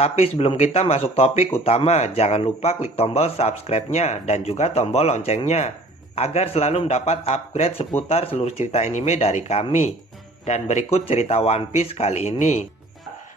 Tapi sebelum kita masuk topik utama, jangan lupa klik tombol subscribe-nya dan juga tombol loncengnya agar selalu mendapat upgrade seputar seluruh cerita anime dari kami. Dan berikut cerita One Piece kali ini.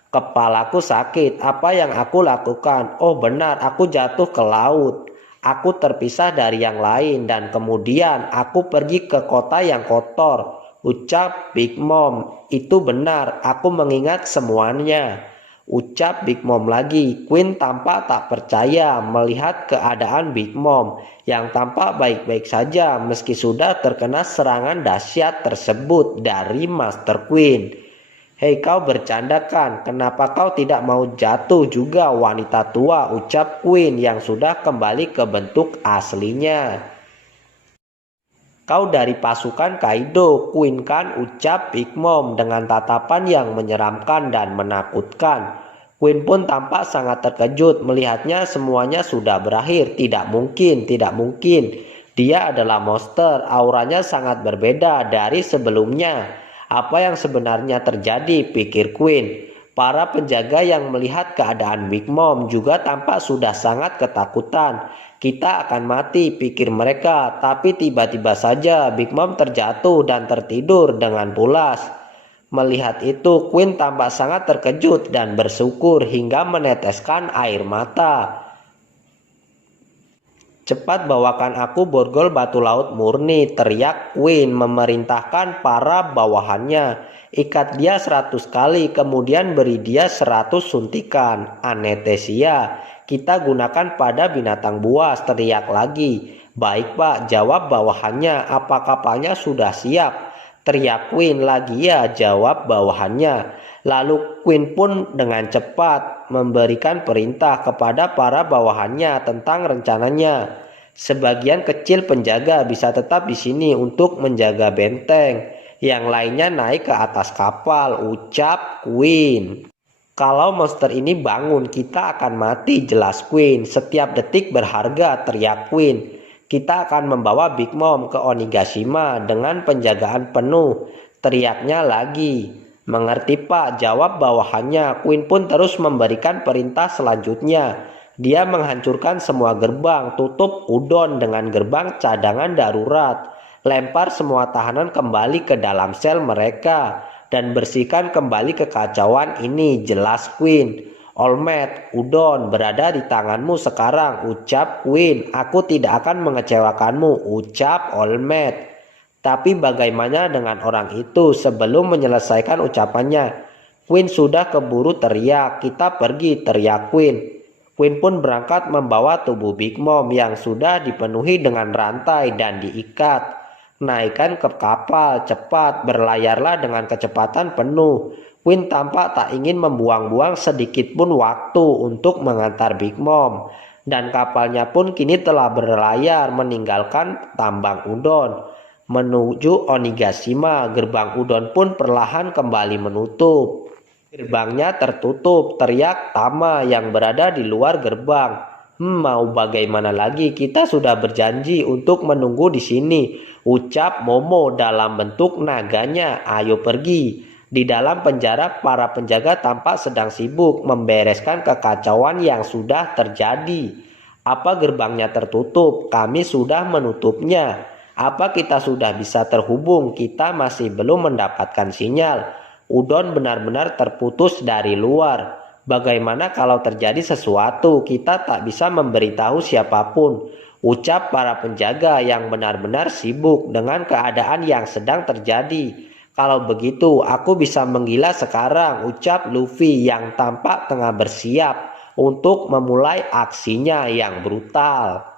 Kepalaku sakit, apa yang aku lakukan? Oh benar, aku jatuh ke laut. Aku terpisah dari yang lain dan kemudian aku pergi ke kota yang kotor. Ucap Big Mom. Itu benar, aku mengingat semuanya. Ucap Big Mom lagi. Queen tampak tak percaya melihat keadaan Big Mom yang tampak baik-baik saja meski sudah terkena serangan dahsyat tersebut dari Master Queen. Hei kau bercanda kan? Kenapa kau tidak mau jatuh juga wanita tua? Ucap Queen yang sudah kembali ke bentuk aslinya. Kau dari pasukan Kaido, Queen kan? Ucap Big Mom dengan tatapan yang menyeramkan dan menakutkan. Queen pun tampak sangat terkejut melihatnya semuanya sudah berakhir. Tidak mungkin, tidak mungkin. Dia adalah monster, auranya sangat berbeda dari sebelumnya. Apa yang sebenarnya terjadi, pikir Queen. Para penjaga yang melihat keadaan Big Mom juga tampak sudah sangat ketakutan. Kita akan mati, pikir mereka. Tapi tiba-tiba saja Big Mom terjatuh dan tertidur dengan pulas. Melihat itu, Queen tampak sangat terkejut dan bersyukur hingga meneteskan air mata. Cepat bawakan aku borgol batu laut murni, teriak Queen memerintahkan para bawahannya. Ikat dia 100 kali, kemudian beri dia 100 suntikan anestesia. Kita gunakan pada binatang buas, teriak lagi. Baik pak, jawab bawahannya. Apa kapalnya sudah siap? Teriak Queen lagi. Ya, jawab bawahannya. Lalu Queen pun dengan cepat memberikan perintah kepada para bawahannya tentang rencananya. Sebagian kecil penjaga bisa tetap di sini untuk menjaga benteng. Yang lainnya naik ke atas kapal, ucap Queen. Kalau monster ini bangun, kita akan mati, jelas Queen. Setiap detik berharga, teriak Queen. Kita akan membawa Big Mom ke Onigashima dengan penjagaan penuh, teriaknya lagi. Mengerti pak, jawab bawahannya. Queen pun terus memberikan perintah selanjutnya. Dia menghancurkan semua gerbang, tutup Udon dengan gerbang cadangan darurat, lempar semua tahanan kembali ke dalam sel mereka, dan bersihkan kembali kekacauan ini, jelas Queen. All Might, Udon berada di tanganmu sekarang, ucap Queen. Aku tidak akan mengecewakanmu, ucap All Might. Tapi bagaimana dengan orang itu? Sebelum menyelesaikan ucapannya, Queen sudah keburu teriak. Kita pergi, teriak Queen. Queen pun berangkat membawa tubuh Big Mom yang sudah dipenuhi dengan rantai dan diikat. Naikkan ke kapal, cepat, berlayarlah dengan kecepatan penuh. Queen tampak tak ingin membuang-buang sedikit pun waktu untuk mengantar Big Mom. Dan kapalnya pun kini telah berlayar meninggalkan tambang Udon menuju Onigashima. Gerbang Udon pun perlahan kembali menutup. Gerbangnya tertutup, teriak Tama yang berada di luar gerbang. Mau bagaimana lagi? Kita sudah berjanji untuk menunggu di sini, ucap Momo dalam bentuk naganya. Ayo pergi. Di dalam penjara, para penjaga tampak sedang sibuk membereskan kekacauan yang sudah terjadi. Apa gerbangnya tertutup? Kami sudah menutupnya. Apa kita sudah bisa terhubung? Kita masih belum mendapatkan sinyal. Udon benar-benar terputus dari luar. Bagaimana kalau terjadi sesuatu? Kita tak bisa memberitahu siapapun, ucap para penjaga yang benar-benar sibuk dengan keadaan yang sedang terjadi. Kalau begitu, aku bisa menggila sekarang, ucap Luffy yang tampak tengah bersiap untuk memulai aksinya yang brutal.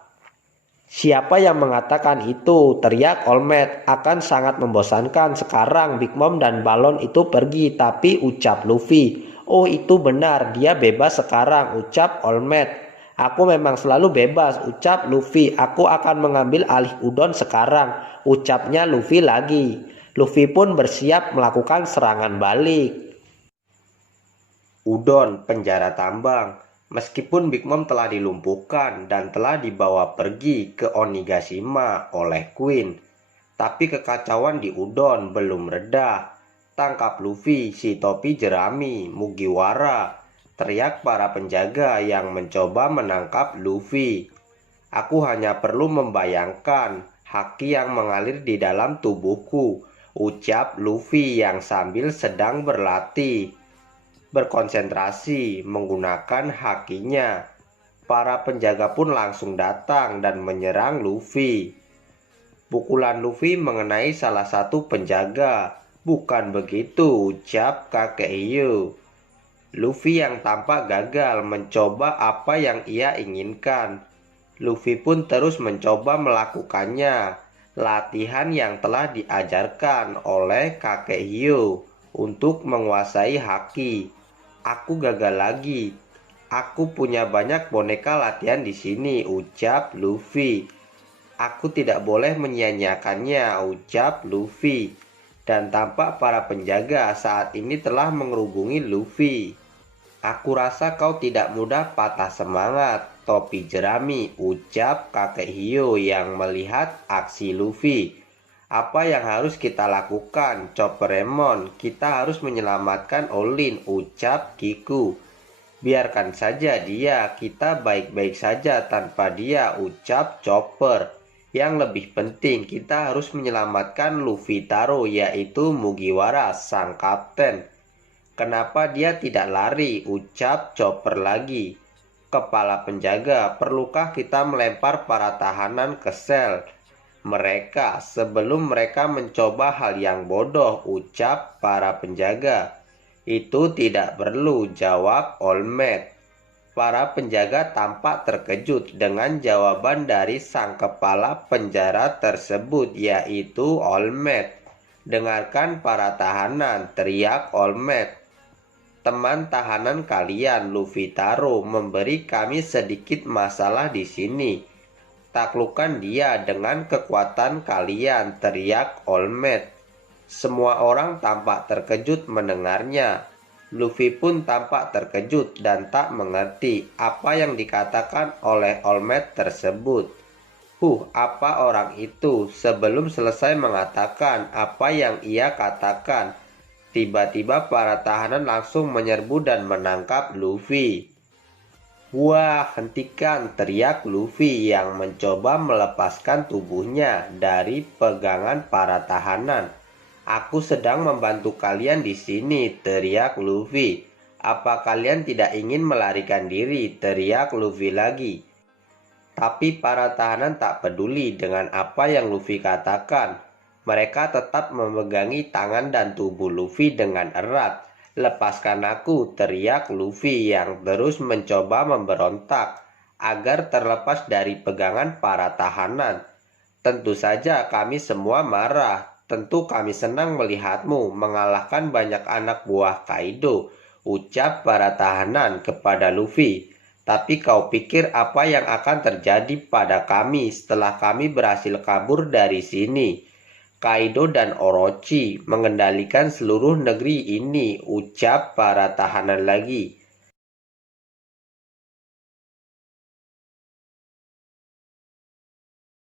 Siapa yang mengatakan itu? Teriak All Might. Akan sangat membosankan sekarang Big Mom dan balon itu pergi, tapi ucap Luffy. Oh itu benar, dia bebas sekarang, ucap All Might. Aku memang selalu bebas, ucap Luffy. Aku akan mengambil alih Udon sekarang, ucapnya Luffy lagi. Luffy pun bersiap melakukan serangan balik. Udon, penjara tambang. Meskipun Big Mom telah dilumpuhkan dan telah dibawa pergi ke Onigashima oleh Queen, tapi kekacauan di Udon belum reda. Tangkap Luffy, si topi jerami, Mugiwara. teriak para penjaga yang mencoba menangkap Luffy. Aku hanya perlu membayangkan haki yang mengalir di dalam tubuhku, ucap Luffy yang sambil sedang berlatih, berkonsentrasi menggunakan hakinya. Para penjaga pun langsung datang dan menyerang Luffy. Pukulan Luffy mengenai salah satu penjaga. Bukan begitu, ucap kakek Hiyu. Luffy yang tampak gagal mencoba apa yang ia inginkan. Luffy pun terus mencoba melakukannya, latihan yang telah diajarkan oleh kakek Hiyu untuk menguasai haki. Aku gagal lagi. Aku punya banyak boneka latihan di sini, ucap Luffy. Aku tidak boleh menyia-nyiakannya, ucap Luffy. Dan tampak para penjaga saat ini telah mengerubungi Luffy. Aku rasa kau tidak mudah patah semangat, topi jerami, ucap kakek Hiyu yang melihat aksi Luffy. Apa yang harus kita lakukan, Chopperemon? Kita harus menyelamatkan Olin, ucap Kiku. Biarkan saja dia, kita baik-baik saja tanpa dia, ucap Chopper. Yang lebih penting, kita harus menyelamatkan Luffy Taro, yaitu Mugiwara, sang kapten. Kenapa dia tidak lari, ucap Chopper lagi. Kepala penjaga, perlukah kita melempar para tahanan ke sel mereka sebelum mereka mencoba hal yang bodoh, ucap para penjaga. Itu tidak perlu, jawab All Might. Para penjaga tampak terkejut dengan jawaban dari sang kepala penjara tersebut, yaitu All Might. Dengarkan para tahanan, teriak All Might. Teman tahanan kalian, Luffy Taro, memberi kami sedikit masalah di sini. Taklukkan dia dengan kekuatan kalian, teriak All Might. Semua orang tampak terkejut mendengarnya. Luffy pun tampak terkejut dan tak mengerti apa yang dikatakan oleh All Might tersebut. Apa orang itu? Sebelum selesai mengatakan apa yang ia katakan, tiba-tiba para tahanan langsung menyerbu dan menangkap Luffy. Wah, hentikan, teriak Luffy yang mencoba melepaskan tubuhnya dari pegangan para tahanan. Aku sedang membantu kalian di sini, teriak Luffy. Apa kalian tidak ingin melarikan diri, teriak Luffy lagi. Tapi para tahanan tak peduli dengan apa yang Luffy katakan. Mereka tetap memegangi tangan dan tubuh Luffy dengan erat. Lepaskan aku, teriak Luffy yang terus mencoba memberontak agar terlepas dari pegangan para tahanan. Tentu saja kami semua marah. Tentu kami senang melihatmu mengalahkan banyak anak buah Kaido, ucap para tahanan kepada Luffy. Tapi kau pikir apa yang akan terjadi pada kami setelah kami berhasil kabur dari sini? Kaido dan Orochi mengendalikan seluruh negeri ini, ucap para tahanan lagi.